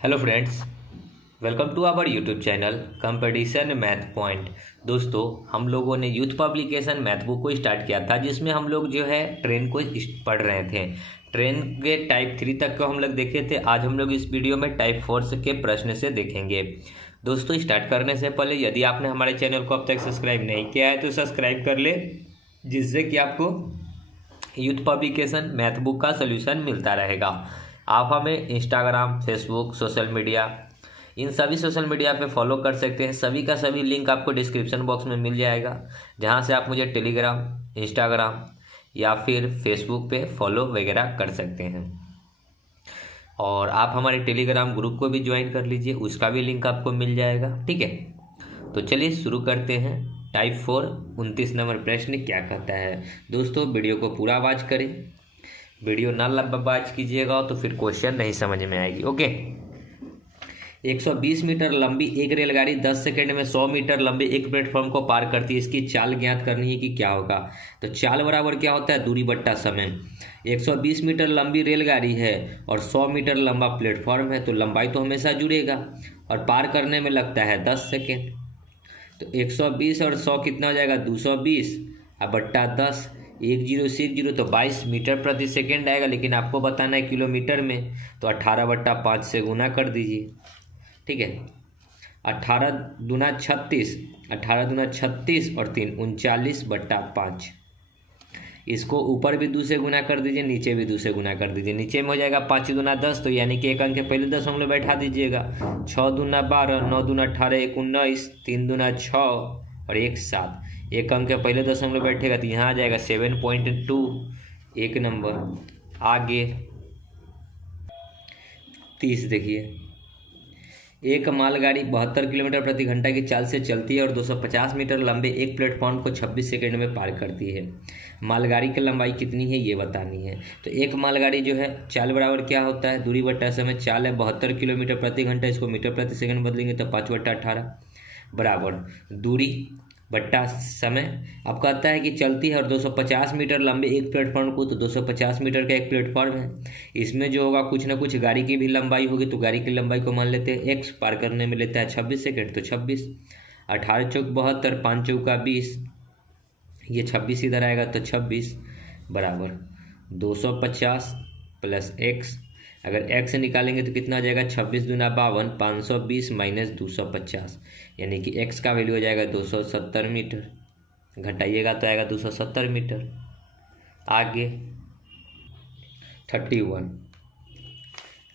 Hello friends, welcome to our YouTube channel competition math point. दोस्तों, हम लोगों ने यूथ पब्लिकेशन मैथ बुक को स्टार्ट किया था, जिसमें हम लोग जो है ट्रेन को पढ़ रहे थे। ट्रेन के टाइप 3 तक को हम लोग देखे थे। आज हम लोग इस वीडियो में टाइप 4 के प्रश्न से देखेंगे। दोस्तों, स्टार्ट करने से पहले यदि आपने हमारे चैनल को अब तक सब्सक्राइब नहीं किया है तो सब्सक्राइब कर ले, जिससे कि आपको यूथ पब्लिकेशन मैथ बुक का सोल्यूशन मिलता रहेगा। आप हमें इंस्टाग्राम, फेसबुक, सोशल मीडिया, इन सभी सोशल मीडिया पे फॉलो कर सकते हैं। सभी का सभी लिंक आपको डिस्क्रिप्शन बॉक्स में मिल जाएगा, जहां से आप मुझे टेलीग्राम, इंस्टाग्राम या फिर फेसबुक पे फॉलो वगैरह कर सकते हैं। और आप हमारे टेलीग्राम ग्रुप को भी ज्वाइन कर लीजिए, उसका भी लिंक आपको मिल जाएगा। ठीक है, तो चलिए शुरू करते हैं। टाइप 4 29 नंबर प्रश्न क्या कहता है। दोस्तों, वीडियो को पूरा वॉच करें, वीडियो ना वॉच कीजिएगा तो फिर क्वेश्चन नहीं समझ में आएगी। ओके। 120 मीटर लंबी एक रेलगाड़ी 10 सेकंड में 100 मीटर लंबे एक प्लेटफॉर्म को पार करती है। इसकी चाल ज्ञात करनी है कि क्या होगा। तो चाल बराबर क्या होता है, दूरी बट्टा समय। 120 मीटर लंबी रेलगाड़ी है और 100 मीटर लंबा प्लेटफॉर्म है, तो लंबाई तो हमेशा जुड़ेगा और पार करने में लगता है 10 सेकेंड। तो 120 और 100 कितना हो जाएगा, 220 और बट्टा 10, 1060 तो 22 मीटर प्रति सेकेंड आएगा। लेकिन आपको बताना है किलोमीटर में, तो 18/5 से गुना कर दीजिए। ठीक है, 18 दूना 36, 18 दूना 36 और 3 39/5। इसको ऊपर भी 2 से गुना कर दीजिए, नीचे भी 2 से गुना कर दीजिए। नीचे में हो जाएगा 5 दूना 10, तो यानी कि एक अंक के पहले दशमलव बैठा दीजिएगा। 6 दूना 12, 9 दूना 18, 1 19, 3 दूना 6 और 1 7। एक अंक के पहले दशमलव बैठेगा तो यहाँ आ जाएगा 7.2। एक नंबर आगे 30 देखिए। एक मालगाड़ी 72 किलोमीटर प्रति घंटा की चाल से चलती है और 250 मीटर लंबे एक प्लेटफॉर्म को 26 सेकंड में पार करती है। मालगाड़ी की लंबाई कितनी है ये बतानी है। तो एक मालगाड़ी जो है, चाल बराबर क्या होता है, दूरी बट्टा समय। चाल है 72 किलोमीटर प्रति घंटा, इसको मीटर प्रति सेकंड बदलेंगे तो 5/18 बराबर दूरी बट्टा समय। अब कहता है कि चलती है और 250 मीटर लंबे एक प्लेटफॉर्म को, तो 250 मीटर का एक प्लेटफॉर्म है। इसमें जो होगा कुछ ना कुछ गाड़ी की भी लंबाई होगी, तो गाड़ी की लंबाई को मान लेते हैं x। पार करने में लेता है 26 सेकेंड, तो 26। 18 चौक 72, 5 चौका 20, ये 26 इधर आएगा तो 26 बराबर 250 प्लस x। अगर x निकालेंगे तो कितना आ जाएगा, 26 दूना 52, 520 माइनस 250, यानी कि x का वैल्यू हो जाएगा 270 मीटर। घटाइएगा तो आएगा 270 मीटर। आगे 31।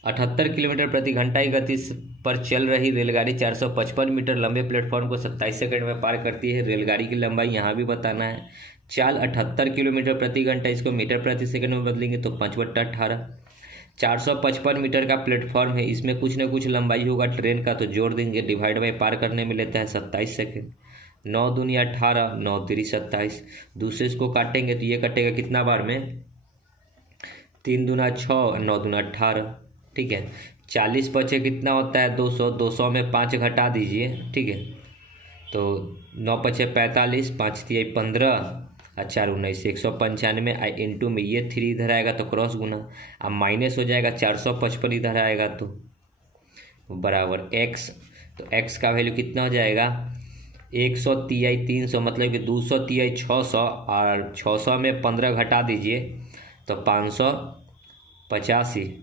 78 किलोमीटर प्रति घंटा की गति पर चल रही रेलगाड़ी 455 मीटर लंबे प्लेटफॉर्म को 27 सेकंड में पार करती है। रेलगाड़ी की लंबाई यहाँ भी बताना है। चाल 78 किलोमीटर प्रति घंटा, इसको मीटर प्रति सेकंड में बदलेंगे तो 5/18। 455 मीटर का प्लेटफॉर्म है, इसमें कुछ ना कुछ लंबाई होगा ट्रेन का, तो जोड़ देंगे। डिवाइड बाई पार करने में लेता है 27 सेकेंड। 9 दूनी 18, 9 3 27। दूसरे इसको काटेंगे तो ये कटेगा कितना बार में, 3 दूना 6, 9 दूना 18। ठीक है, 40 बचे कितना होता है, 200। 200 में 5 घटा दीजिए। ठीक है, तो 9 पचे 45, 5 तिया 15 और 4 19, 195। इंटू में ये 3 इधर आएगा तो क्रॉस गुना, अब माइनस हो जाएगा 455 इधर आएगा तो बराबर x। तो x का वैल्यू कितना हो जाएगा, 100 तिया 300, मतलब कि 200 तिया 600 और 600 में 15 घटा दीजिए तो 585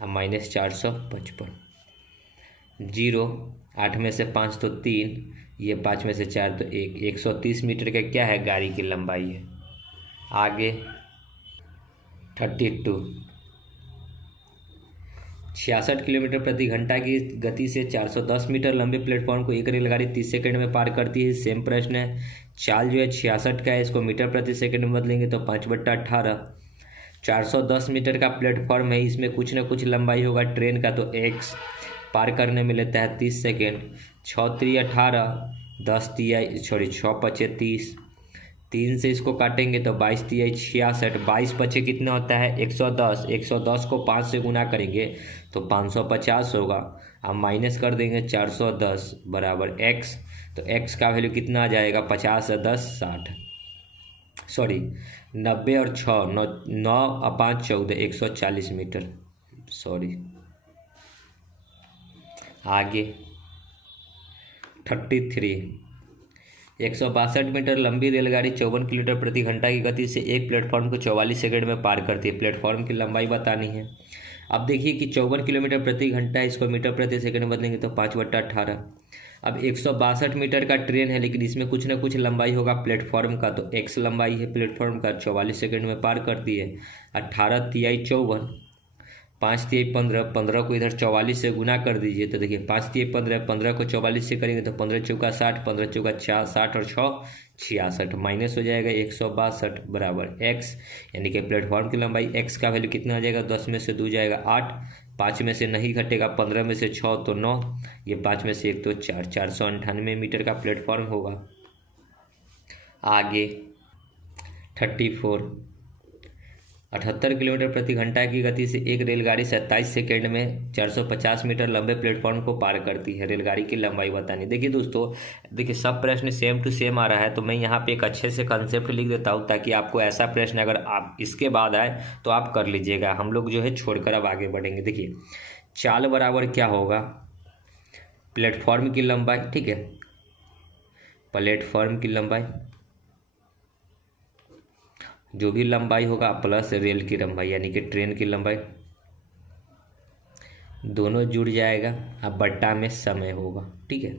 और माइनस 455। 0, 8 में से 5 तो 3, ये 5 में से 4 तो 1। 130 मीटर का क्या है, गाड़ी की लंबाई है। आगे 32। 66 किलोमीटर प्रति घंटा की गति से 410 मीटर लंबे प्लेटफॉर्म को एक रेलगाड़ी 30 सेकंड में पार करती है। सेम प्रश्न है। चाल जो है 66 का है, इसको मीटर प्रति सेकंड में बदलेंगे तो 5/18। 410 मीटर का प्लेटफॉर्म है, इसमें कुछ ना कुछ लंबाई होगा ट्रेन का, तो x। पार करने में लेता है 30 सेकेंड। 6 3 18, 10 तिया 6 पचे 30। 3 से इसको काटेंगे तो 22 तिया 66। 22 पचे कितना होता है, 110। 110 को 5 से गुना करेंगे तो 550 होगा। अब माइनस कर देंगे 410 बराबर x। तो x का वैल्यू कितना आ जाएगा, 50 और 10 60, सॉरी 90 और 6 9 और 5 14, 140 मीटर। सॉरी आगे 33, 162 मीटर लंबी रेलगाड़ी 54 किलोमीटर प्रति घंटा की गति से एक प्लेटफॉर्म को 44 सेकंड में पार करती है। प्लेटफॉर्म की लंबाई बतानी है। अब देखिए कि 54 किलोमीटर प्रति घंटा, इसको मीटर प्रति सेकंड में बदलेंगे तो 5/18। अब 162 मीटर का ट्रेन है, लेकिन इसमें कुछ ना कुछ लंबाई होगा प्लेटफॉर्म का, तो x लंबाई है प्लेटफॉर्म का, 44 सेकंड में पार करती है। 18 तिहाई 54, 5 तिहाई 15, 15 को इधर 44 से गुना कर दीजिए तो देखिए 5 तिहाई 15, 15 को 44 से करेंगे तो 15 चौका 60, 15 चौका 60 और 6 66, माइनस हो जाएगा 162 बराबर x, यानी कि प्लेटफॉर्म की लंबाई x का वैल्यू कितना आ जाएगा, 10 में से 2 जाएगा 8, 5 में से नहीं घटेगा, 15 में से 6 तो 9, ये 5 में से 1 तो 4, 498 मीटर का प्लेटफॉर्म होगा। आगे 34, 78 किलोमीटर प्रति घंटा की गति से एक रेलगाड़ी 27 सेकेंड में 450 मीटर लंबे प्लेटफॉर्म को पार करती है। रेलगाड़ी की लंबाई बतानी। देखिए दोस्तों, देखिए सब प्रश्न सेम टू सेम आ रहा है, तो मैं यहाँ पे एक अच्छे से कंसेप्ट लिख देता हूँ ताकि आपको ऐसा प्रश्न अगर आप इसके बाद आए तो आप कर लीजिएगा। हम लोग जो है छोड़कर अब आगे बढ़ेंगे। देखिए चाल बराबर क्या होगा, प्लेटफॉर्म की लंबाई, ठीक है, प्लेटफॉर्म की लंबाई, जो भी लंबाई होगा प्लस रेल की लंबाई यानी कि ट्रेन की लंबाई, दोनों जुड़ जाएगा। अब बट्टा में समय होगा, ठीक है,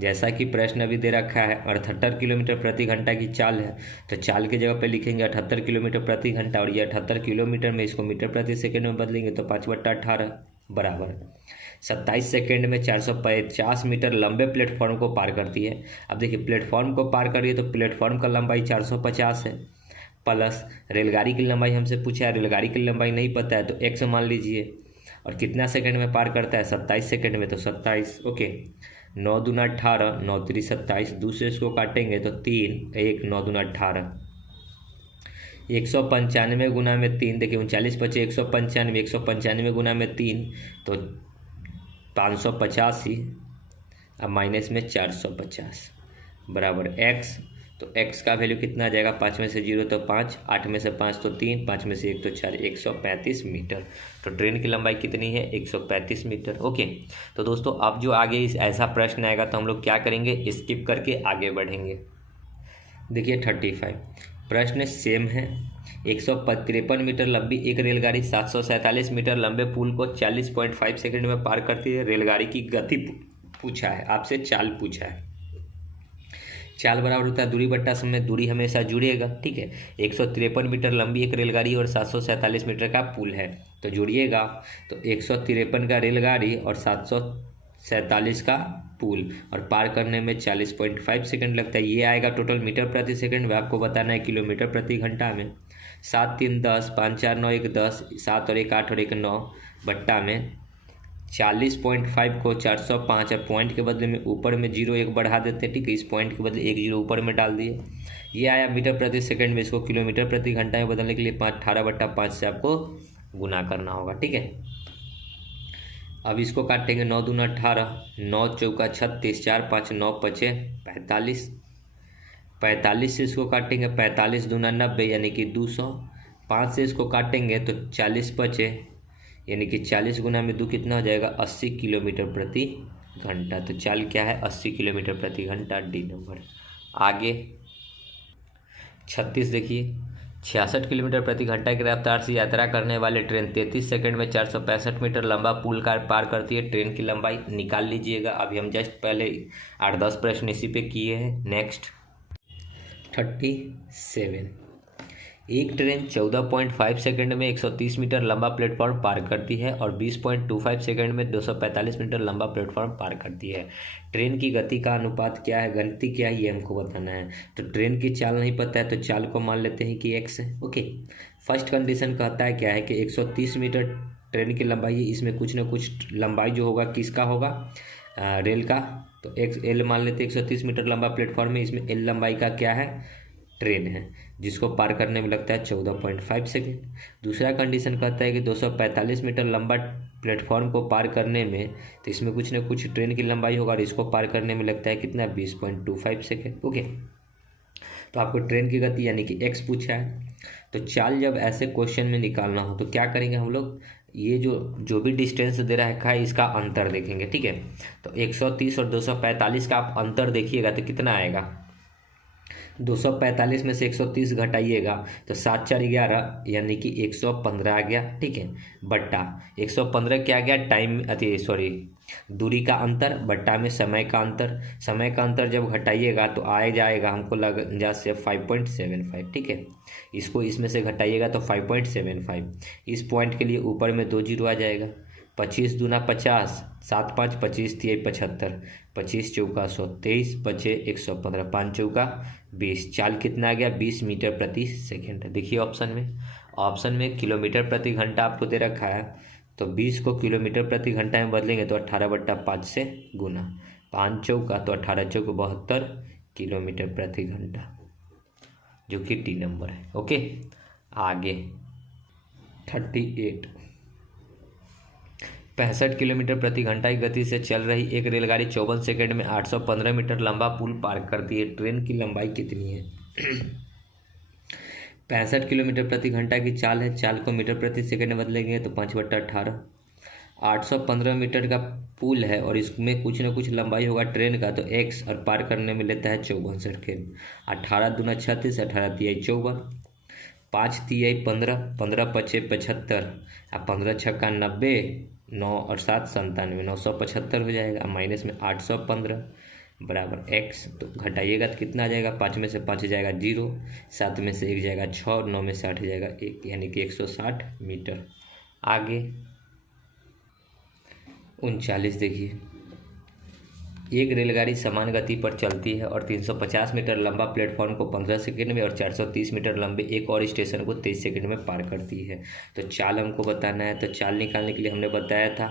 जैसा कि प्रश्न अभी दे रखा है। 78 किलोमीटर प्रति घंटा की चाल है, तो चाल की जगह पे लिखेंगे 78 किलोमीटर प्रति घंटा, और ये 78 किलोमीटर में इसको मीटर प्रति सेकेंड में बदलेंगे तो 5/18 बराबर 27 सेकेंड में 450 मीटर लंबे प्लेटफॉर्म को पार करती है। अब देखिए प्लेटफॉर्म को पार कर रही है तो प्लेटफॉर्म का लंबाई 450 है, प्लस रेलगाड़ी की लंबाई हमसे पूछा है, रेलगाड़ी की लंबाई नहीं पता है तो x मान लीजिए, और कितना सेकंड में पार करता है, 27 सेकंड में, तो 27, ओके। 9 दूना 18, 9 3 27, दूसरे इसको काटेंगे तो 3, 1 9 दूना 18, 195 गुना में 3, देखिए 39 बचे 195, 195 गुना में 3 तो 585, अब माइनस में 450 बराबर x, तो x का वैल्यू कितना आ जाएगा, 5 में से 0 तो 5, 8 में से 5 तो 3, 5 में से 1 तो 4, 135 मीटर। तो ट्रेन की लंबाई कितनी है, 135 मीटर। ओके, तो दोस्तों अब जो आगे इस ऐसा प्रश्न आएगा तो हम लोग क्या करेंगे, स्किप करके आगे बढ़ेंगे। देखिए 35, प्रश्न सेम है। 153 मीटर लंबी एक रेलगाड़ी 747 मीटर लंबे पुल को 40.5 सेकंड में पार करती है। रेलगाड़ी की गति पूछा है, आपसे चाल पूछा है। चाल बराबर होता है दूरी बट्टा समय, दूरी हमेशा जुड़ेगा, ठीक है। 153 मीटर लंबी एक रेलगाड़ी और 747 मीटर का पुल है, तो जुड़िएगा। तो 153 का रेलगाड़ी और 747 का पुल, और पार करने में 40.5 सेकंड लगता है। ये आएगा टोटल मीटर प्रति सेकंड में, आपको बताना है किलोमीटर प्रति घंटा में। 7 3 10, 5 4 9 1 10, 7 और 1 8 और 1 9 बट्टा में 40.5 को 405 और पॉइंट के बदले में ऊपर में 0 1 बढ़ा देते हैं, ठीक है। इस पॉइंट के बदले 1 0 ऊपर में डाल दिए, ये आया मीटर प्रति सेकंड में। इसको किलोमीटर प्रति घंटा में बदलने के लिए 18/5 से आपको गुना करना होगा, ठीक है। अब इसको काटेंगे, 9 दूना 18, 9 चौका 36, 4 5 9 5 45, 45 से इसको काटेंगे, 45 दूना 90 यानी कि 200, 5 से इसको काटेंगे तो 40 5 यानी कि 40 गुना में 2 कितना हो जाएगा, 80 किलोमीटर प्रति घंटा। तो चाल क्या है, 80 किलोमीटर प्रति घंटा, डी नंबर। आगे 36 देखिए, 66 किलोमीटर प्रति घंटा की रफ्तार से यात्रा करने वाले ट्रेन 33 सेकंड में 465 मीटर लंबा पुल का पार करती है। ट्रेन की लंबाई निकाल लीजिएगा। अभी हम जस्ट पहले 8-10 प्रश्न इसी पे किए हैं। नेक्स्ट 37, एक ट्रेन 14.5 सेकंड में 130 मीटर लंबा प्लेटफॉर्म पार करती है और 20.25 सेकंड में 245 मीटर लंबा प्लेटफॉर्म पार करती है। ट्रेन की गति का अनुपात क्या है, गति क्या है, ये हमको बताना है। तो ट्रेन की चाल नहीं पता है तो चाल को मान लेते हैं कि x है, ओके। फर्स्ट कंडीशन कहता है क्या है कि 130 मीटर ट्रेन की लंबाई है, इसमें कुछ ना कुछ लंबाई जो होगा किसका होगा, रेल का। तो एक्स एल मान लेते हैं, 130 मीटर लंबा प्लेटफॉर्म है, इसमें एल लंबाई का क्या है, ट्रेन है, जिसको पार करने में लगता है 14.5 सेकेंड। दूसरा कंडीशन कहता है कि 245 मीटर लंबा प्लेटफॉर्म को पार करने में, तो इसमें कुछ ना कुछ ट्रेन की लंबाई होगा और इसको पार करने में लगता है कितना, 20.25 सेकेंड, ओके। तो आपको ट्रेन की गति यानी कि एक्स पूछा है। तो चाल जब ऐसे क्वेश्चन में निकालना हो तो क्या करेंगे हम लोग, ये जो जो भी डिस्टेंस दे रखा है इसका अंतर देखेंगे, ठीक है। तो 130 और 245 का आप अंतर देखिएगा तो कितना आएगा। 245 में से 130 घटाइएगा तो 7 4 11 यानी कि 115 आ गया, ठीक है। बट्टा 115 क्या आ गया, टाइम अति सॉरी दूरी का अंतर बट्टा में समय का अंतर। समय का अंतर जब घटाइएगा तो आए जाएगा हमको लग जा से 5.75, ठीक है। इसको इसमें से घटाइएगा तो 5.75। इस पॉइंट के लिए ऊपर में 2 जीरो आ जाएगा। 25 दूना 50, 7 5 25 3 75, 25 चौका 100, 23 बचे 115, 5 चौका 20। चाल कितना आ गया, 20 मीटर प्रति सेकंड। देखिए ऑप्शन में किलोमीटर प्रति घंटा आपको दे रखा है, तो 20 को किलोमीटर प्रति घंटा में बदलेंगे तो 18/5 से गुना, 5 चौका तो 18 चौक 72 किलोमीटर प्रति घंटा, जो कि टी नंबर है। ओके, आगे 38। 65 किलोमीटर प्रति घंटा की गति से चल रही एक रेलगाड़ी 54 सेकंड में 815 मीटर लंबा पुल पार करती है। ट्रेन की लंबाई कितनी है? 65 किलोमीटर प्रति घंटा की चाल है। चाल को मीटर प्रति सेकंड में बदलेंगे तो 5/18। 815 मीटर का पुल है और इसमें कुछ न कुछ लंबाई होगा ट्रेन का, तो एक्स और पार करने में लेता है 54 सेकंड। 18 दूना 36, 18 तिहाई 54, 5 तिहाई 15, 15 पचे 75, 15 छक्का 90, 9 और 7 97, 975 हो जाएगा। माइनस में 815 बराबर एक्स, तो घटाइएगा तो कितना आ जाएगा, 5 में से 5 जाएगा 0, 7 में से 1 जाएगा 6 और 9 में से 8 जाएगा 1, यानी कि 160 मीटर। आगे 39 देखिए, एक रेलगाड़ी समान गति पर चलती है और 350 मीटर लंबा प्लेटफॉर्म को 15 सेकंड में और 430 मीटर लंबे एक और स्टेशन को 23 सेकंड में पार करती है। तो चाल हमको बताना है। तो चाल निकालने के लिए हमने बताया था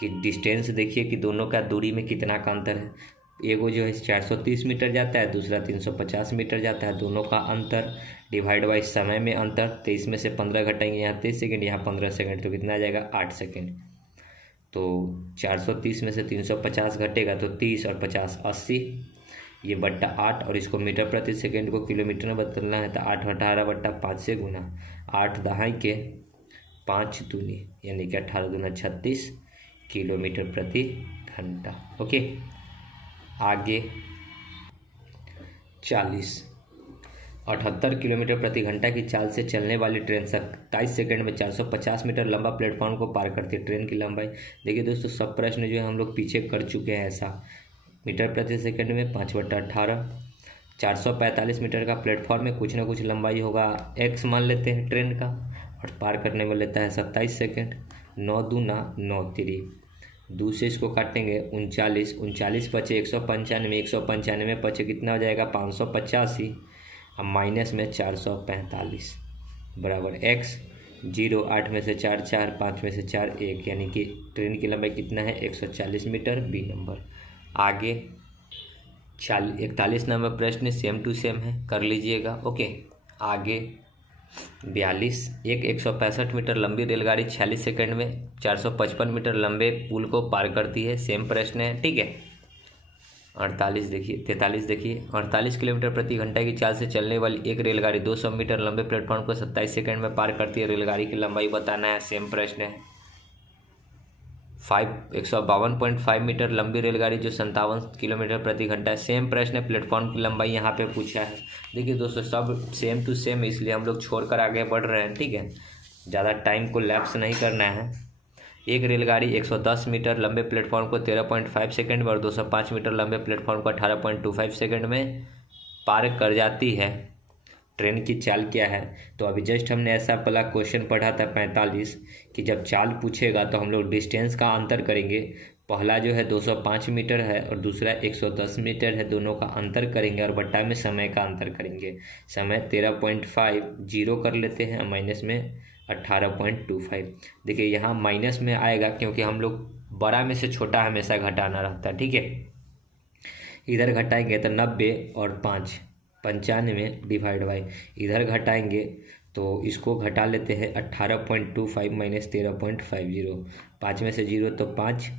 कि डिस्टेंस देखिए कि दोनों का दूरी में कितना का अंतर है। एगो जो है 430 मीटर जाता है, दूसरा 350 मीटर जाता है। दोनों का अंतर डिवाइड बाई समय में अंतर, 23 में से 15 घटाएंगे, यहाँ 23 सेकेंड, यहाँ 15 सेकेंड, तो कितना आ जाएगा 8 सेकेंड। तो 430 में से 350 घटेगा तो 30 और 50 80, ये बट्टा 8, और इसको मीटर प्रति सेकंड को किलोमीटर में बदलना है तो 8/18/5 से गुना, 8 दहाई के 5 दूनी यानी कि 18 दूना 36 किलोमीटर प्रति घंटा। ओके, आगे 40। 78 किलोमीटर प्रति घंटा की चाल से चलने वाली ट्रेन 27 सेकंड में 450 मीटर लंबा प्लेटफॉर्म को पार करती है। ट्रेन की लंबाई देखिए दोस्तों, सब प्रश्न जो है हम लोग पीछे कर चुके हैं ऐसा। मीटर प्रति सेकंड में 5/18, 445 मीटर का प्लेटफॉर्म में कुछ ना कुछ लंबाई होगा, एक्स मान लेते हैं ट्रेन का, और पार करने में लेता है 27 सेकेंड। 9 दूना 9 तिरी, 2 से इसको काटेंगे 39, 39 पचे 195, 195 पचे कितना हो जाएगा 585, अब माइनस में 445 बराबर एक्स। 0 8 में से 4 4, 5 में से 4 1, यानी कि ट्रेन की लंबाई कितना है 140 मीटर, बी नंबर। आगे 41 नंबर प्रश्न सेम टू सेम है, कर लीजिएगा। ओके, आगे 42। एक 165 मीटर लंबी रेलगाड़ी 46 सेकंड में 455 मीटर लंबे पुल को पार करती है। सेम प्रश्न है, ठीक है। 43 देखिए 48 किलोमीटर प्रति घंटा की चाल से चलने वाली एक रेलगाड़ी 200 मीटर लंबे प्लेटफॉर्म को 27 सेकंड में पार करती है। रेलगाड़ी की लंबाई बताना है। सेम प्रश्न है। 152.5 मीटर लंबी रेलगाड़ी जो 57 किलोमीटर प्रति घंटा है। सेम प्रश्न है, प्लेटफॉर्म की लंबाई यहाँ पे पूछा है। देखिए दोस्तों, सब सेम टू सेम, इसलिए हम लोग छोड़कर आगे बढ़ रहे हैं, ठीक है। ज़्यादा टाइम को लैप्स नहीं करना है। एक रेलगाड़ी 110 मीटर लंबे प्लेटफॉर्म को 13.5 सेकंड में और 205 मीटर लंबे प्लेटफॉर्म को 18.25 सेकंड में पार कर जाती है। ट्रेन की चाल क्या है? तो अभी जस्ट हमने ऐसा वाला क्वेश्चन पढ़ा था 45, कि जब चाल पूछेगा तो हम लोग डिस्टेंस का अंतर करेंगे। पहला जो है 205 मीटर है और दूसरा 110 मीटर है, दोनों का अंतर करेंगे और बट्टा में समय का अंतर करेंगे। समय 13.5 जीरो कर लेते हैं, माइनस में 18.25। देखिए यहाँ माइनस में आएगा क्योंकि हम लोग बड़ा में से छोटा हमेशा घटाना रहता है, ठीक है। इधर घटाएंगे तो 90 और 5 95 डिवाइड बाई, इधर घटाएंगे तो इसको घटा लेते हैं 18.25 माइनस 13.50। 5 में से 0 तो 5,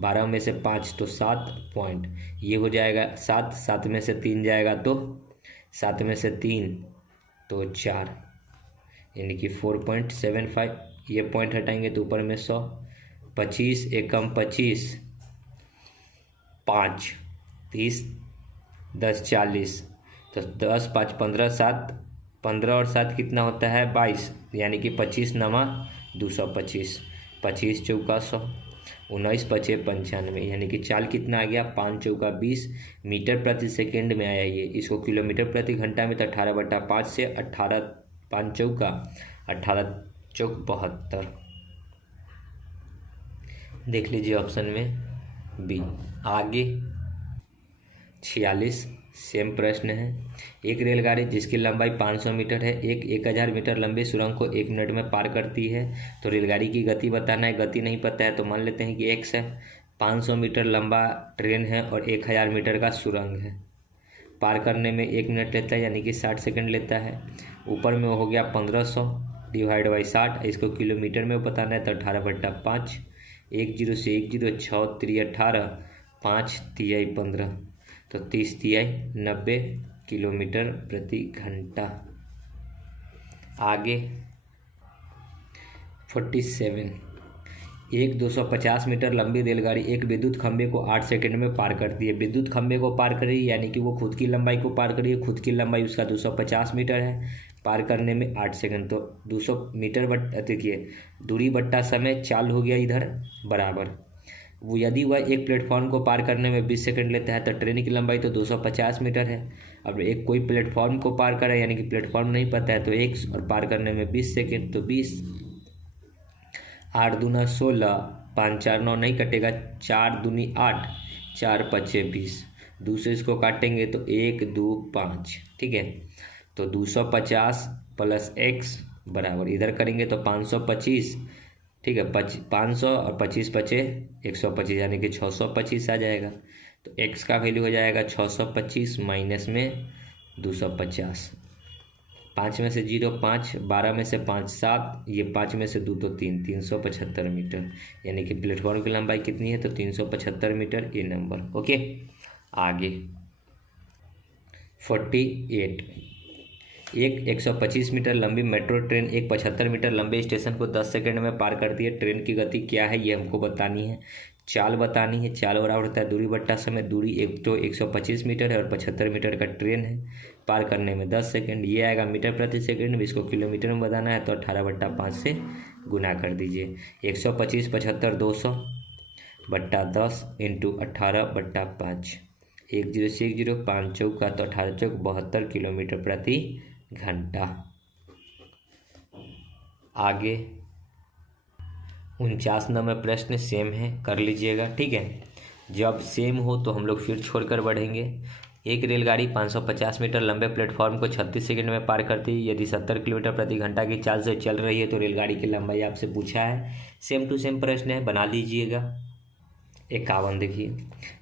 12 में से 5 तो 7 पॉइंट, ये हो जाएगा 7, 7 में से 3 जाएगा तो 7 में से 3 तो 4, यानी कि 4.75, ये पॉइंट हटाएंगे तो ऊपर में 100, 25 एकम 25, 5, 30, 10 40, तो 10 5 15, 7 15 और 7 कितना होता है 22, यानी कि 25 नमा 225, 25 चौका 100, 19 पचे 95, यानी कि चाल कितना आ गया 5 चौका 20 मीटर प्रति सेकेंड में आया। ये इसको किलोमीटर प्रति घंटा में तो 18/5 से 18 5 चौका 18 चौक 72। देख लीजिए ऑप्शन में बी। आगे 46 सेम प्रश्न है। एक रेलगाड़ी जिसकी लंबाई 500 मीटर है 1000 मीटर लंबे सुरंग को 1 मिनट में पार करती है। तो रेलगाड़ी की गति बताना है। गति नहीं पता है तो मान लेते हैं कि x है। 500 मीटर लंबा ट्रेन है और 1000 मीटर का सुरंग है। पार करने में 1 मिनट लेता है, यानी कि 60 सेकंड लेता है। ऊपर में हो गया 1500 डिवाइड बाई 60। इसको किलोमीटर में बताना है तो 18/5। 10 से 10 6 3 18, 5 तिहाई 15, तो 30 तिहाई 90 किलोमीटर प्रति घंटा। आगे 47 एक 250 मीटर लंबी रेलगाड़ी एक विद्युत खंभे को 8 सेकंड में पार करती है। विद्युत खंभे को पार कर रही है, यानी कि वो खुद की लंबाई को पार कर रही है। खुद की लंबाई उसका 250 मीटर है, पार करने में 8 सेकंड। तो 200 मीटर देखिए दूरी बट्टा समय चाल हो गया इधर बराबर। वो यदि वह एक प्लेटफॉर्म को पार करने में 20 सेकंड लेता है तो ट्रेन की लंबाई तो 250 मीटर है। अब एक कोई प्लेटफॉर्म को पार करे, यानी कि प्लेटफॉर्म नहीं पता है तो 1 और पार करने में 20 सेकंड, तो 20। 8 दूना 16, 5 4 9 नहीं कटेगा, 4 दूनी 8, 4 5 20। 2 से इसको काटेंगे तो 1 2 5, ठीक है। तो 250 प्लस x बराबर इधर करेंगे तो 525, ठीक है। 500 और 25 बचे 125, यानी कि 625 आ जाएगा। तो x का वैल्यू हो जाएगा 625 माइनस में 250। 5 में से 0 5, 12 में से 5 7, ये 5 में से 2 तो 3, 375 मीटर, यानी कि प्लेटफॉर्म की लंबाई कितनी है तो 375 मीटर, ये नंबर। ओके। आगे 48 एक 125 मीटर लंबी मेट्रो ट्रेन एक 75 मीटर लंबे स्टेशन को 10 सेकंड में पार करती है। ट्रेन की गति क्या है ये हमको बतानी है। चाल बतानी है। चाल बराबर होता है दूरी बट्टा समय। दूरी एक तो 125 मीटर है और 75 मीटर का ट्रेन है, पार करने में 10 सेकंड। ये आएगा मीटर प्रति सेकंड में, इसको किलोमीटर में बताना है तो 18/5 से गुना कर दीजिए। 125 75 200 बट्टा 10 इंटू 18/5। 10 से 10 5 चौका तो 18 चौक 72 किलोमीटर प्रति घंटा। आगे 49 नंबर प्रश्न सेम है, कर लीजिएगा, ठीक है। जब सेम हो तो हम लोग फिर छोड़कर बढ़ेंगे। एक रेलगाड़ी 550 मीटर लंबे प्लेटफॉर्म को 36 सेकंड में पार करती है। यदि 70 किलोमीटर प्रति घंटा की चाल से चल रही है तो रेलगाड़ी की लंबाई आपसे पूछा है। सेम टू सेम प्रश्न है, बना लीजिएगा। 51 देखिए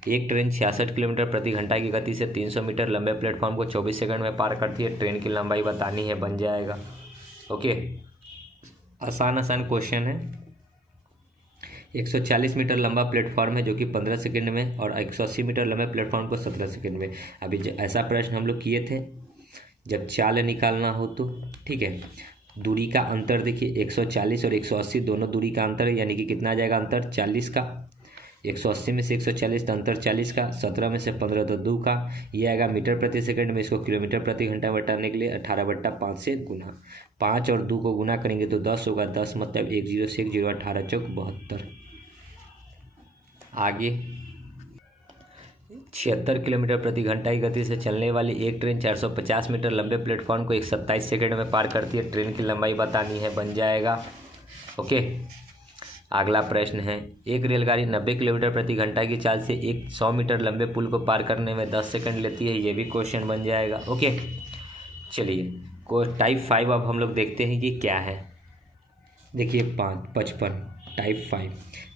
एक ट्रेन 66 किलोमीटर प्रति घंटा की गति से 300 मीटर लंबे प्लेटफॉर्म को 24 सेकंड में पार करती है। ट्रेन की लंबाई बतानी है, बन जाएगा। ओके, आसान क्वेश्चन है। 140 मीटर लंबा प्लेटफॉर्म है जो कि 15 सेकंड में, और 180 मीटर लंबे प्लेटफॉर्म को 17 सेकंड में। अभी ऐसा प्रश्न हम लोग किए थे जब चाल निकालना हो तो, ठीक है। दूरी का अंतर देखिए 140 और 180 दोनों दूरी का अंतर है, यानी कि कितना आ जाएगा अंतर 40 का। 180 में से 140 तो अंतर 40 का। 17 में से 15 तो 2 का। ये आएगा मीटर प्रति सेकंड में। इसको किलोमीटर प्रति घंटा बटाने के लिए 18/5 से गुना। 5 और 2 को गुना करेंगे तो 10 होगा। 10 मतलब 10 से 10 18 चौक 72। आगे 76 किलोमीटर प्रति घंटा की गति से चलने वाली एक ट्रेन 450 मीटर लंबे प्लेटफॉर्म को 27 सेकंड में पार करती है। ट्रेन की लंबाई बतानी है, बन जाएगा। ओके, अगला प्रश्न है। एक रेलगाड़ी 90 किलोमीटर प्रति घंटा की चाल से एक 100 मीटर लंबे पुल को पार करने में 10 सेकंड लेती है। ये भी क्वेश्चन बन जाएगा। ओके, चलिए टाइप 5 अब हम लोग देखते हैं कि क्या है। देखिए 55 टाइप 5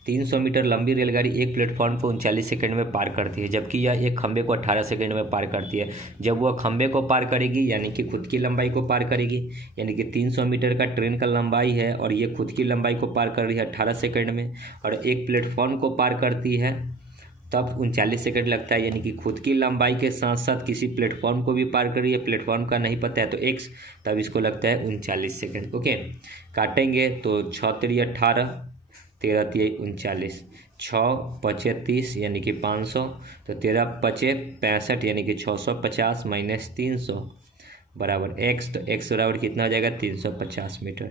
300 मीटर लंबी रेलगाड़ी एक प्लेटफॉर्म को 39 सेकंड में पार करती है, जबकि यह एक खंबे को 18 सेकंड में पार करती है। जब वह खंबे को पार करेगी, यानी कि खुद की लंबाई को पार करेगी, यानी कि 300 मीटर का ट्रेन का लंबाई है और ये खुद की लंबाई को पार कर रही है 18 सेकंड में, और एक प्लेटफॉर्म को पार करती है तब 39 सेकंड लगता है, यानी कि खुद की लंबाई के साथ साथ किसी प्लेटफॉर्म को भी पार कर रही है, प्लेटफॉर्म का नहीं पता है तो एक्स, तब इसको लगता है 39 सेकंड। ओके, काटेंगे तो 6 3 18, 13 3 39, 6 5 30 यानी कि 500, तो 13 5 65 यानी कि 650 माइनस 300 बराबर एक्स, तो एक्स बराबर कितना हो जाएगा 350 मीटर।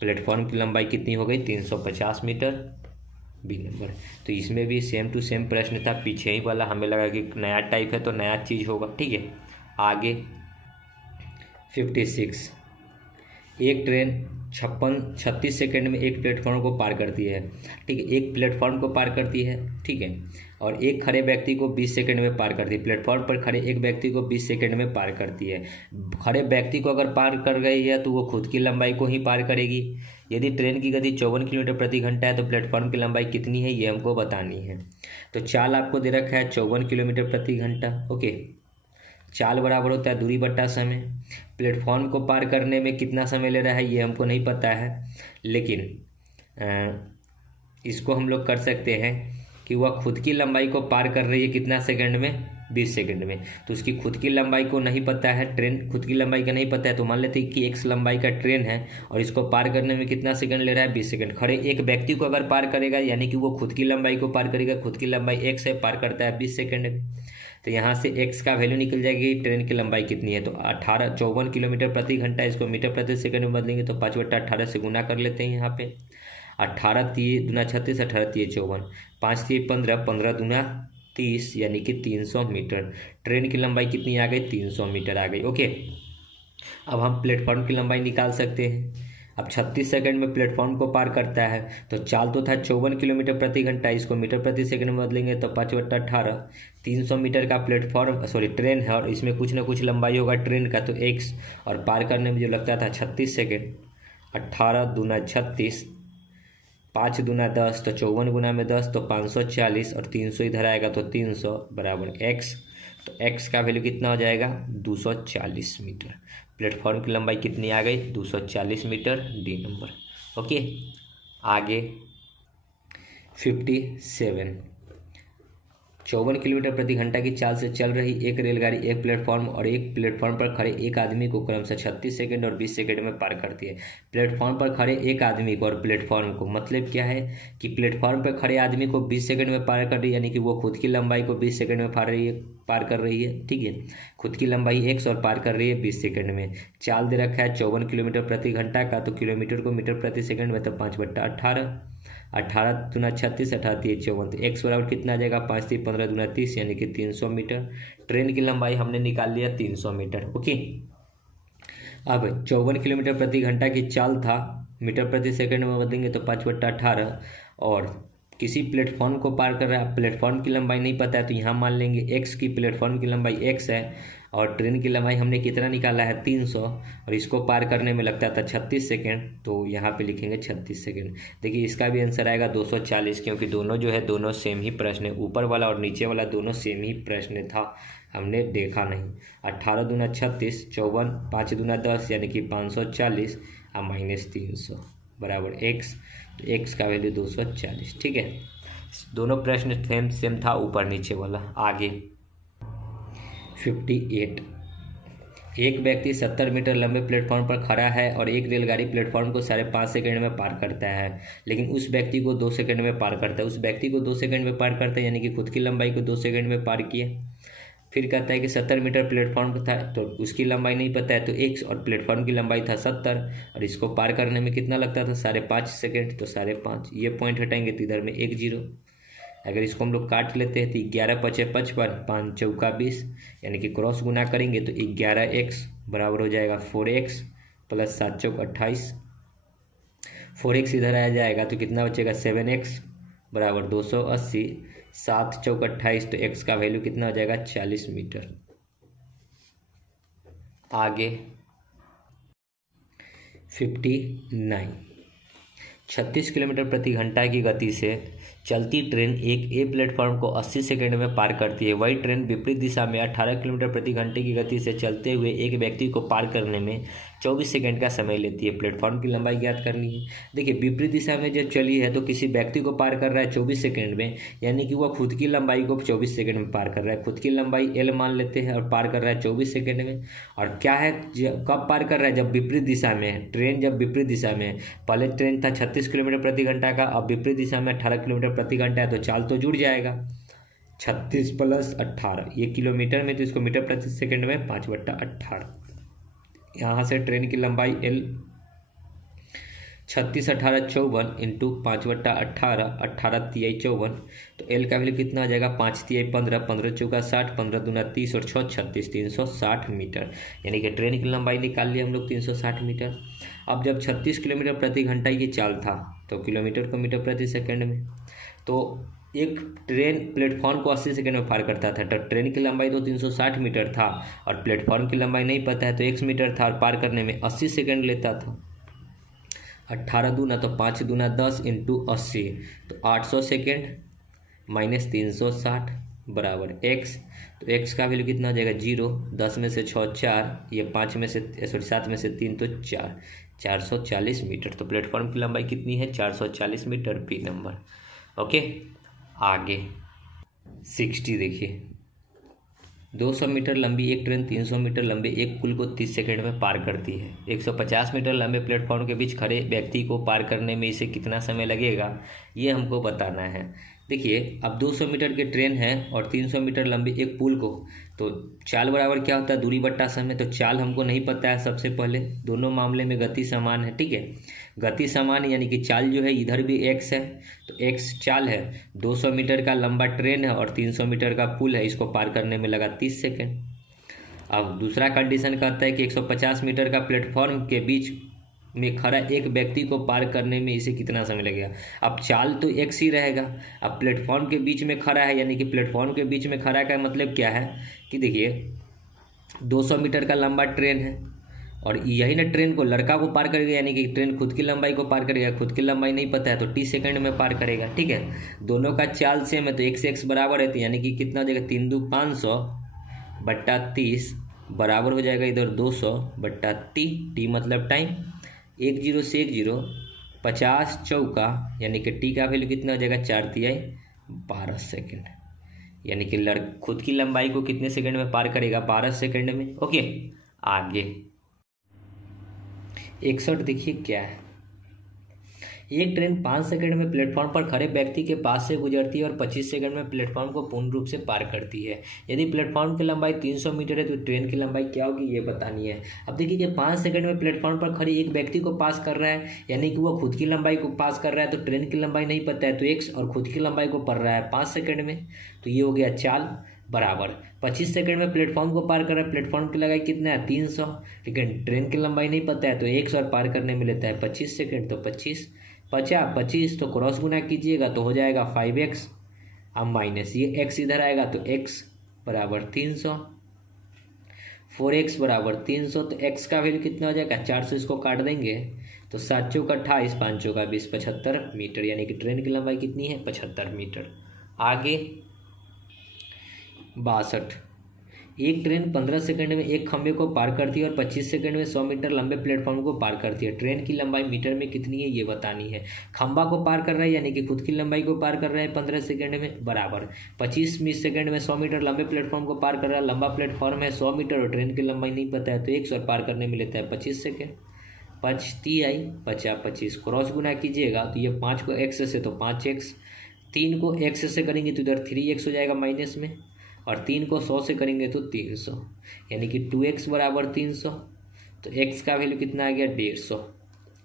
प्लेटफॉर्म की लंबाई कितनी हो गई 350 मीटर, बी नंबर। तो इसमें भी सेम टू सेम प्रश्न था, पीछे ही वाला हमें लगा कि नया टाइप है तो नया चीज़ होगा। ठीक है, आगे 56, एक ट्रेन 36 सेकंड में एक प्लेटफॉर्म को पार करती है। ठीक है, एक प्लेटफॉर्म को पार करती है, ठीक है, और एक खड़े व्यक्ति को 20 सेकंड में पार करती है। प्लेटफॉर्म पर खड़े एक व्यक्ति को 20 सेकंड में पार करती है। खड़े व्यक्ति को अगर पार कर गई है तो वो खुद की लंबाई को ही पार करेगी। यदि ट्रेन की गति 54 किलोमीटर प्रति घंटा है तो प्लेटफॉर्म की लंबाई कितनी है ये हमको बतानी है। तो चाल आपको दे रखा है 54 किलोमीटर प्रति घंटा। ओके, चाल बराबर होता है दूरी बट्टा समय। प्लेटफॉर्म को पार करने में कितना समय ले रहा है ये हमको नहीं पता है, लेकिन इसको हम लोग कर सकते हैं कि वह खुद की लंबाई को पार कर रही है कितना सेकंड में, 20 सेकंड में। तो उसकी खुद की लंबाई को नहीं पता है, ट्रेन खुद की लंबाई का नहीं पता है, तो मान लेते हैं कि x लंबाई का ट्रेन है और इसको पार करने में कितना सेकंड ले रहा है 20 सेकंड। खड़े एक व्यक्ति को अगर पार करेगा यानी कि वो खुद की लंबाई को पार करेगा, खुद की लंबाई x है, पार करता है 20 सेकंड में। तो यहाँ से x का वैल्यू निकल जाएगी, ट्रेन की लंबाई कितनी है, तो 54 किलोमीटर प्रति घंटा। इसको मीटर प्रति सेकंड में बदलेंगे तो 5/18 से गुना कर लेते हैं। यहाँ पे 18 3 दूना 36, 18 3 54, 5 3 15, 15 दूना 30 यानी कि 300 मीटर। ट्रेन की लंबाई कितनी आ गई 300 मीटर आ गई। ओके, अब हम प्लेटफॉर्म की लंबाई निकाल सकते हैं। अब 36 सेकंड में प्लेटफॉर्म को पार करता है, तो चाल तो था 54 किलोमीटर प्रति घंटा, इसको मीटर प्रति सेकंड में बदलेंगे तो 5/18, 300 मीटर का प्लेटफॉर्म ट्रेन है और इसमें कुछ ना कुछ लंबाई होगा ट्रेन का, तो x, और पार करने में जो लगता था 36 सेकंड। 18 दूना 36, 5 दूना 10, तो 54 गुना में 10 तो 540, और 300 इधर आएगा तो 300 बराबर x। तो x का वैल्यू कितना हो जाएगा 240 मीटर। प्लेटफॉर्म की लंबाई कितनी आ गई 240 मीटर, डी नंबर। ओके, आगे 57, 54 किलोमीटर प्रति घंटा की चाल से चल रही एक रेलगाड़ी एक प्लेटफॉर्म और एक प्लेटफॉर्म पर खड़े एक आदमी को क्रमशः 36 सेकंड और 20 सेकंड में पार करती है। प्लेटफॉर्म पर खड़े एक आदमी को और प्लेटफॉर्म को, मतलब क्या है कि प्लेटफॉर्म पर खड़े आदमी को 20 सेकंड में पार कर रही है, यानी कि वो खुद की लंबाई को 20 सेकंड में पार कर रही है। ठीक है, खुद की लंबाई x और पार कर रही है 20 सेकंड में। चाल दे रखा है 54 किलोमीटर प्रति घंटा का, तो किलोमीटर को मीटर प्रति सेकंड में, तो 5/18, 18 दूना 36, 18 3 54, तो x बराबर कितना आ जाएगा 5 3 15 दूना 30 यानी कि 300 मीटर। ट्रेन की लंबाई हमने निकाल लिया 300 मीटर। ओके, अब 54 किलोमीटर प्रति घंटा की चाल था, मीटर प्रति सेकंड में बदलेंगे तो 5/18, और किसी प्लेटफॉर्म को पार कर रहा है, प्लेटफॉर्म की लंबाई नहीं पता है तो यहाँ मान लेंगे x की, प्लेटफॉर्म की लंबाई x है और ट्रेन की लंबाई हमने कितना निकाला है 300, और इसको पार करने में लगता था 36 सेकंड, तो यहाँ पे लिखेंगे 36 सेकंड। देखिए इसका भी आंसर आएगा 240, क्योंकि दोनों जो है दोनों सेम ही प्रश्न है, ऊपर वाला और नीचे वाला दोनों सेम ही प्रश्न था, हमने देखा नहीं। 18 दूना 36, 54, 5 दूना 10 यानी कि 540 और माइनस 300 बराबर x, तो x का वैल्यू 240। ठीक है, दोनों प्रश्न सेम था, ऊपर नीचे वाला। आगे 58, एक व्यक्ति 70 मीटर लंबे प्लेटफॉर्म पर खड़ा है और एक रेलगाड़ी प्लेटफॉर्म को 5.5 सेकंड में पार करता है, लेकिन उस व्यक्ति को 2 सेकंड में पार करता है। उस व्यक्ति को 2 सेकंड में पार करता है, यानी कि खुद की लंबाई को 2 सेकंड में पार किया। फिर कहता है कि 70 मीटर प्लेटफॉर्म था, तो उसकी लंबाई नहीं पता है, तो x और प्लेटफॉर्म की लंबाई था 70 और इसको पार करने में कितना लगता था 5.5 सेकंड, तो 5.5, ये पॉइंट हटाएंगे तो इधर में 1 0। अगर इसको हम लोग काट लेते हैं तो 11 5 55, 5 चौका 20, यानी कि क्रॉस गुना करेंगे तो 11x बराबर हो जाएगा 4x प्लस 7 चौक 28, 4x इधर आ जाएगा तो कितना बचेगा 7x बराबर 280, 7 चौक 28, तो x का वैल्यू कितना हो जाएगा 40 मीटर। आगे 59, 36 किलोमीटर प्रति घंटा की गति से चलती ट्रेन एक ए प्लेटफॉर्म को 80 सेकंड में पार करती है। वही ट्रेन विपरीत दिशा में 18 किलोमीटर प्रति घंटे की गति से चलते हुए एक व्यक्ति को पार करने में 24 सेकंड का समय लेती है। प्लेटफॉर्म की लंबाई ज्ञात करनी है। देखिए, विपरीत दिशा में जब चली है तो किसी व्यक्ति को पार कर रहा है 24 सेकंड में, यानी कि वह खुद की लंबाई को 24 सेकंड में पार कर रहा है। खुद की लंबाई L मान लेते हैं और पार कर रहा है 24 सेकंड में। और क्या है, कब पार कर रहा है? जब विपरीत दिशा में है ट्रेन, जब विपरीत दिशा में है। पहले ट्रेन था 36 किलोमीटर प्रति घंटा का, अब विपरीत दिशा में 18 किलोमीटर प्रति घंटा है, तो चाल तो जुड़ जाएगा। 36 + 18, ये किलोमीटर में, तो इसको मीटर प्रति सेकंड में 5/18। यहाँ से ट्रेन की लंबाई L 36 18 54 इंटू 5/18, 18 तिहाई 54, तो L का वैल्यू कितना आ जाएगा? 5 तिहाई 15, 15 चौका 60, 15 दूना 30 और 6 36, 360 मीटर। यानी कि ट्रेन की लंबाई निकाल लिया हम लोग 360 मीटर। अब जब 36 किलोमीटर प्रति घंटा की चाल था तो किलोमीटर को मीटर प्रति सेकंड में, तो एक ट्रेन प्लेटफॉर्म को 80 सेकंड में पार करता था। तो ट्रेन की लंबाई तो 360 मीटर था और प्लेटफॉर्म की लंबाई नहीं पता है तो x मीटर था और पार करने में 80 सेकंड लेता था। 18 दूना तो 5 दूना 10 इंटू 80, तो 800 सेकेंड माइनस 360 बराबर x। तो x का वैल्यू कितना हो जाएगा? 0। 10 में से 6 4, ये 5 में से 7 में से 3 तो 4, 440 मीटर। तो प्लेटफॉर्म की लंबाई कितनी है? 440 मीटर, बी नंबर। ओके, आगे 60 देखिए। 200 मीटर लंबी एक ट्रेन 300 मीटर लंबे एक पुल को 30 सेकंड में पार करती है। 150 मीटर लंबे प्लेटफॉर्म के बीच खड़े व्यक्ति को पार करने में इसे कितना समय लगेगा, ये हमको बताना है। देखिए, अब 200 मीटर की ट्रेन है और 300 मीटर लंबी एक पुल को, तो चाल बराबर क्या होता है? दूरी बट्टा समय। तो चाल हमको नहीं पता है। सबसे पहले दोनों मामले में गति समान है, ठीक है। गति समान यानी कि चाल जो है इधर भी x है, तो x चाल है। 200 मीटर का लंबा ट्रेन है और 300 मीटर का पुल है, इसको पार करने में लगा 30 सेकेंड। अब दूसरा कंडीशन कहता है कि 150 मीटर का प्लेटफॉर्म के बीच में खड़ा एक व्यक्ति को पार करने में इसे कितना समय लगेगा। अब चाल तो x ही रहेगा। अब प्लेटफॉर्म के बीच में खड़ा है, यानी कि प्लेटफॉर्म के बीच में खड़ा का मतलब क्या है कि देखिए 200 मीटर का लंबा ट्रेन है और यही ना ट्रेन को लड़का को पार करेगा, यानी कि ट्रेन खुद की लंबाई को पार करेगा। खुद की लंबाई नहीं पता है तो 30 सेकंड में पार करेगा, ठीक है। दोनों का चाल सेम है तो x x बराबर है, तो यानी कि कितना हो जाएगा? 3 दूनी 500 बट्टा 30 बराबर हो जाएगा इधर 200 बट्टा t मतलब टाइम। 10 से 10 50 चौका, यानी कि t का वैल्यू कितना हो जाएगा? 4 तिहाई 12 सेकेंड। यानी कि खुद की लंबाई को कितने सेकंड में पार करेगा? 12 सेकंड में। ओके, आगे 61 देखिए क्या है। एक ट्रेन 5 सेकंड में प्लेटफॉर्म पर खड़े व्यक्ति के पास से गुजरती है और 25 सेकंड में प्लेटफॉर्म को पूर्ण रूप से पार करती है। यदि प्लेटफॉर्म की लंबाई 300 मीटर है तो ट्रेन की लंबाई क्या होगी, ये बतानी है। अब देखिए कि 5 सेकंड में प्लेटफॉर्म पर खड़े एक व्यक्ति को पास कर रहा है, यानी कि वो खुद की लंबाई को पास कर रहा है, तो ट्रेन की लंबाई नहीं पता है तो x और खुद की लंबाई को पढ़ रहा है 5 सेकंड में, तो ये हो गया चाल बराबर 25 सेकंड में प्लेटफॉर्म को पार कर रहा है। प्लेटफॉर्म की लंबाई कितना है? 300, लेकिन ट्रेन की लंबाई नहीं पता है तो x और पार करने में लेता है 25 सेकंड, तो 25 25 तो क्रॉस गुना कीजिएगा तो हो जाएगा 5x। अब माइनस ये x इधर आएगा तो x बराबर 300, 4x बराबर 300, तो x का वैल्यू कितना हो जाएगा? 400, इसको काट देंगे तो 7 चौका 28, 5 चौका 20, 75 मीटर। यानी कि ट्रेन की लंबाई कितनी है? 75 मीटर। आगे 62, एक ट्रेन 15 सेकंड में एक खंभे को पार करती है और 25 सेकंड में 100 मीटर लंबे प्लेटफॉर्म को पार करती है। ट्रेन की लंबाई मीटर में कितनी है, ये बतानी है। खंभा को पार कर रहा है, यानी कि खुद की लंबाई को पार कर रहा है 15 सेकंड में, बराबर 25 सेकंड में 100 मीटर लंबे प्लेटफॉर्म को पार कर रहा है। लंबा प्लेटफॉर्म है 100 मीटर और ट्रेन की लंबाई नहीं पता है तो 100 और पार करने में लेता है 25 सेकेंड। 5 तिहाई 50 25, क्रॉस गुना कीजिएगा तो ये 5 को x से तो 5x, 3 को x से करेंगे तो इधर 3x हो जाएगा माइनस में, और 3 को 100 से करेंगे तो 300, यानी कि 2x बराबर 300। तो x का वैल्यू कितना आ गया? 150।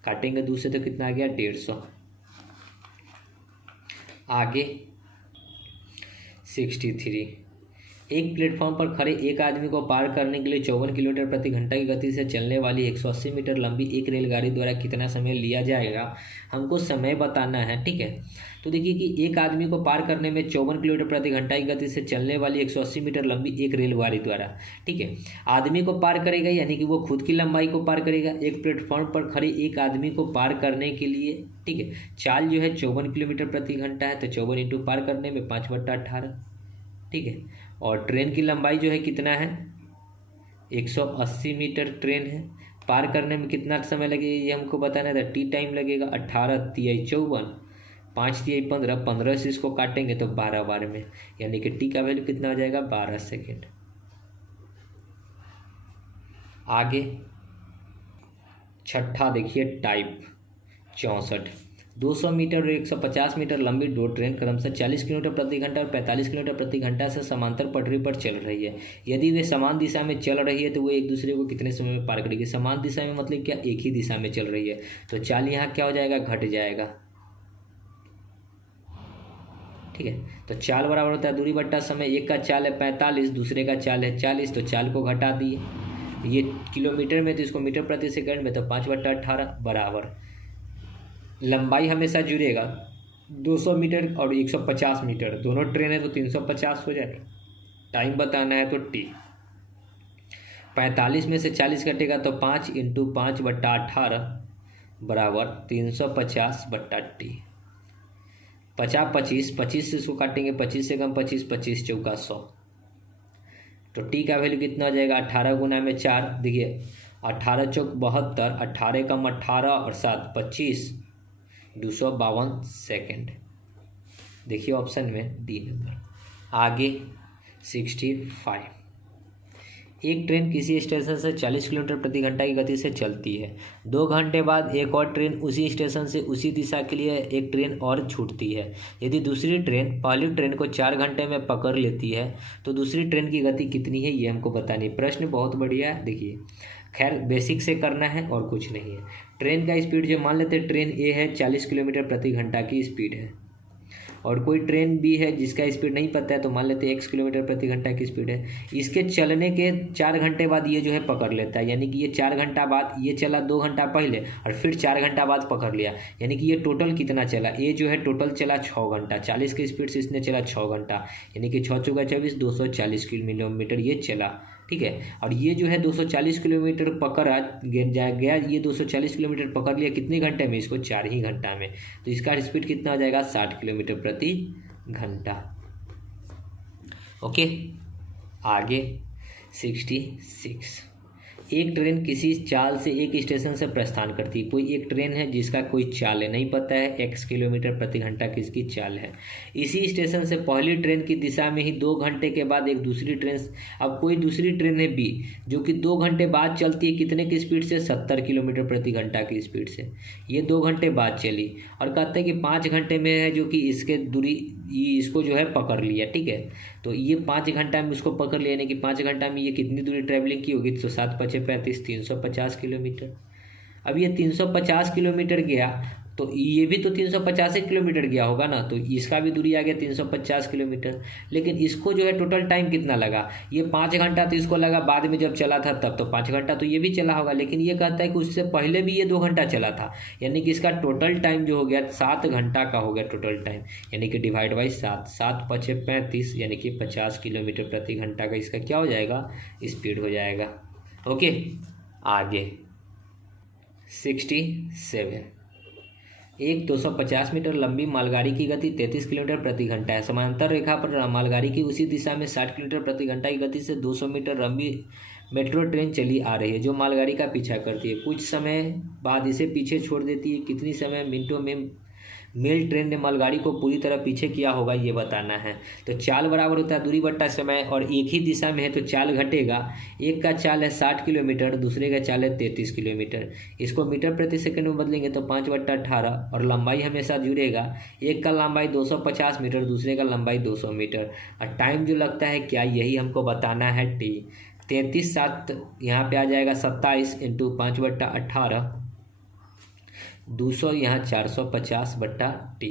काटेंगे दूसरे तो कितना आ गया? 150। आगे 63, एक प्लेटफॉर्म पर खड़े एक आदमी को पार करने के लिए 54 किलोमीटर प्रति घंटा की गति से चलने वाली 180 मीटर लंबी एक रेलगाड़ी द्वारा कितना समय लिया जाएगा, हमको समय बताना है। ठीक है, तो देखिए कि एक आदमी को पार करने में 54 किलोमीटर प्रति घंटा की गति से चलने वाली 180 मीटर लंबी एक रेलगाड़ी द्वारा, ठीक है, आदमी को पार करेगा, यानी कि वो खुद की लंबाई को पार करेगा। एक प्लेटफॉर्म पर खड़े एक आदमी को पार करने के लिए, ठीक है, चाल जो है 54 किलोमीटर प्रति घंटा है, तो 54 इंटू पार करने में 5/18, ठीक है। और ट्रेन की लंबाई जो है कितना है, 180 मीटर ट्रेन है, पार करने में कितना समय लगेगा ये हमको बताना था। टी टाइम लगेगा 18 तिहाई 54, 5 तिहाई 15, 15 से इसको काटेंगे तो 12 बार में, यानी कि टी का वैल्यू कितना हो जाएगा, 12 सेकेंड। आगे छठा देखिए टाइप 64, 200 मीटर और 150 मीटर लंबी दो ट्रेन क्रमशः 40 किलोमीटर प्रति घंटा और 45 किलोमीटर प्रति घंटा से समांतर पटरी पर चल रही है। यदि वे समान दिशा में चल रही है तो वो एक दूसरे को कितने समय में पार करेगी। समान दिशा में मतलब क्या, एक ही दिशा में चल रही है, तो चाल यहाँ क्या हो जाएगा, घट जाएगा। ठीक है, तो चाल बराबर होता है दूरी बट्टा समय। एक का चाल है 45, दूसरे का चाल है 40, तो चाल को घटा दिए, ये किलोमीटर में तो इसको मीटर प्रति सेकंड में, तो 5/18 बराबर लंबाई हमेशा जुड़ेगा। 200 मीटर और 150 मीटर दोनों ट्रेन है तो 350 हो जाएगा। टाइम बताना है तो टी, 45 में से 40 कटेगा तो 5 इंटू 5/18 बराबर 350/टी। 50 25, 25 से इसको काटेंगे, 25 से कम 25, 25 चौका 100, तो टी का वैल्यू कितना हो जाएगा, 18 गुना में 4, देखिए 18 चौक 72, 18 कम 18 और 7 25, 252 सेकेंड। देखिए ऑप्शन में डी नंबर। आगे 65, एक ट्रेन किसी स्टेशन से 40 किलोमीटर प्रति घंटा की गति से चलती है। 2 घंटे बाद एक और ट्रेन उसी स्टेशन से उसी दिशा के लिए एक ट्रेन और छूटती है। यदि दूसरी ट्रेन पहली ट्रेन को 4 घंटे में पकड़ लेती है तो दूसरी ट्रेन की गति कितनी है, ये हमको बतानी। प्रश्न बहुत बढ़िया है, देखिए खैर बेसिक से करना है और कुछ नहीं है। ट्रेन का स्पीड जो मान लेते हैं ट्रेन ए है 40 किलोमीटर प्रति घंटा की स्पीड है, और कोई ट्रेन बी है जिसका स्पीड नहीं पता है तो मान लेते हैं x किलोमीटर प्रति घंटा की स्पीड है। इसके चलने के 4 घंटे बाद ये जो है पकड़ लेता है, यानी कि ये 4 घंटा बाद, ये चला 2 घंटा पहले और फिर 4 घंटा बाद पकड़ लिया, यानी कि ये टोटल कितना चला, ये जो है टोटल चला 6 घंटा। 40 की स्पीड से इसने चला 6 घंटा, यानी कि 6 चौका 24, 240 किलोमीटर ये चला। ठीक है, और ये जो है 240 किलोमीटर पकड़ा गया, ये 240 किलोमीटर पकड़ लिया कितने घंटे में, इसको 4 ही घंटा में, तो इसका स्पीड कितना हो जाएगा, 60 किलोमीटर प्रति घंटा। ओके, आगे 66, एक ट्रेन किसी चाल से एक स्टेशन से प्रस्थान करती है। कोई एक ट्रेन है जिसका कोई चाल है, नहीं पता है x किलोमीटर प्रति घंटा किसकी चाल है। इसी स्टेशन से पहली ट्रेन की दिशा में ही 2 घंटे के बाद एक दूसरी ट्रेन, अब कोई दूसरी ट्रेन है बी जो कि 2 घंटे बाद चलती है, कितने की स्पीड से, 70 किलोमीटर प्रति घंटा की स्पीड से। ये 2 घंटे बाद चली और कहते हैं कि 5 घंटे में है जो कि इसके दूरी इसको जो है पकड़ लिया। ठीक है, तो ये 5 घंटा में उसको पकड़ लिया, यानी कि 5 घंटा में ये कितनी दूरी ट्रैवलिंग की होगी, तो 7 × 5 = 35, 350 किलोमीटर। अब ये 350 किलोमीटर गया तो ये भी तो 350 किलोमीटर गया होगा ना, तो इसका भी दूरी आ गया 350 किलोमीटर। लेकिन इसको जो है टोटल टाइम कितना लगा, ये 5 घंटा तो इसको लगा, बाद में जब चला था तब तो 5 घंटा तो ये भी चला होगा, लेकिन ये कहता है कि उससे पहले भी ये 2 घंटा चला था, यानी कि इसका टोटल टाइम जो हो गया 7 घंटा का हो गया टोटल टाइम, यानी कि डिवाइड बाई 7, 7 × 5 = 35, यानी कि 50 किलोमीटर प्रति घंटा का इसका क्या हो जाएगा, स्पीड हो जाएगा। ओके, आगे 67, एक 250 मीटर लंबी मालगाड़ी की गति 33 किलोमीटर प्रति घंटा है। समांतर रेखा पर मालगाड़ी की उसी दिशा में 60 किलोमीटर प्रति घंटा की गति से 200 मीटर लंबी मेट्रो ट्रेन चली आ रही है जो मालगाड़ी का पीछा करती है। कुछ समय बाद इसे पीछे छोड़ देती है। कितनी समय मिनटों में मेल ट्रेन ने मालगाड़ी को पूरी तरह पीछे किया होगा, ये बताना है। तो चाल बराबर होता है दूरी बट्टा समय, और एक ही दिशा में है तो चाल घटेगा। एक का चाल है 60 किलोमीटर, दूसरे का चाल है 33 किलोमीटर। इसको मीटर प्रति सेकंड में बदलेंगे तो 5/18, और लंबाई हमेशा जुड़ेगा। एक का लंबाई 250 मीटर, दूसरे का लंबाई 200 मीटर, और टाइम जो लगता है क्या, यही हमको बताना है टी। 33 7 यहाँ पे आ जाएगा 27 × 5/18, 200 यहाँ 450/टी,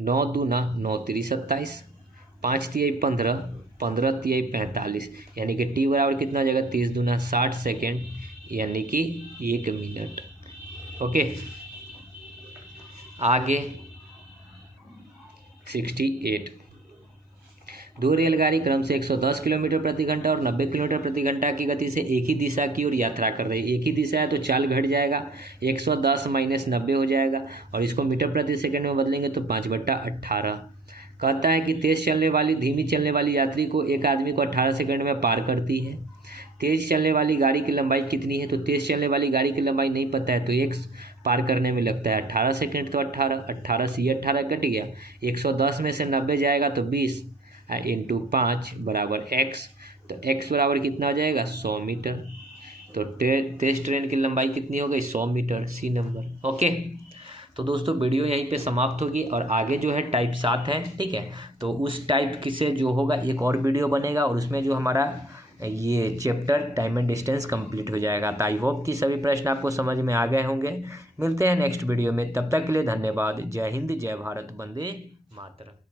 9 दूना 9 × 3 = 27, 5 तिहाई 15, 15 तिहाई 45, यानी कि टी बराबर कितना हो जाएगा 30 दूना 60 सेकेंड, यानी कि 1 मिनट। ओके, आगे 68। दो रेलगाड़ी क्रम से 110 किलोमीटर प्रति घंटा और 90 किलोमीटर प्रति घंटा की गति से एक ही दिशा की ओर यात्रा कर रही है। एक ही दिशा है तो चाल घट जाएगा, 110 माइनस 90 हो जाएगा, और इसको मीटर प्रति सेकंड में बदलेंगे तो 5/18। कहता है कि तेज चलने वाली धीमी चलने वाली यात्री को एक आदमी को 18 सेकंड में पार करती है। तेज चलने वाली गाड़ी की लंबाई कितनी है? तो तेज चलने वाली गाड़ी की लंबाई नहीं पता है, तो x पार करने में लगता है 18 सेकंड, तो 18 से 18 कट गया, 110 में से 90 जाएगा तो 20 इंटू 5 बराबर x, तो x बराबर कितना हो जाएगा 100 मीटर। तो तेज ट्रेन की लंबाई कितनी हो गई 100 मीटर, सी नंबर। ओके, तो दोस्तों वीडियो यहीं पे समाप्त होगी, और आगे जो है टाइप 7 है, ठीक है, तो उस टाइप की से जो होगा एक और वीडियो बनेगा, और उसमें जो हमारा ये chapter time and distance complete हो जाएगा। तो आई होप कि सभी प्रश्न आपको समझ में आ गए होंगे। मिलते हैं नेक्स्ट वीडियो में, तब तक के लिए धन्यवाद। जय हिंद, जय भारत, वंदे मातरम।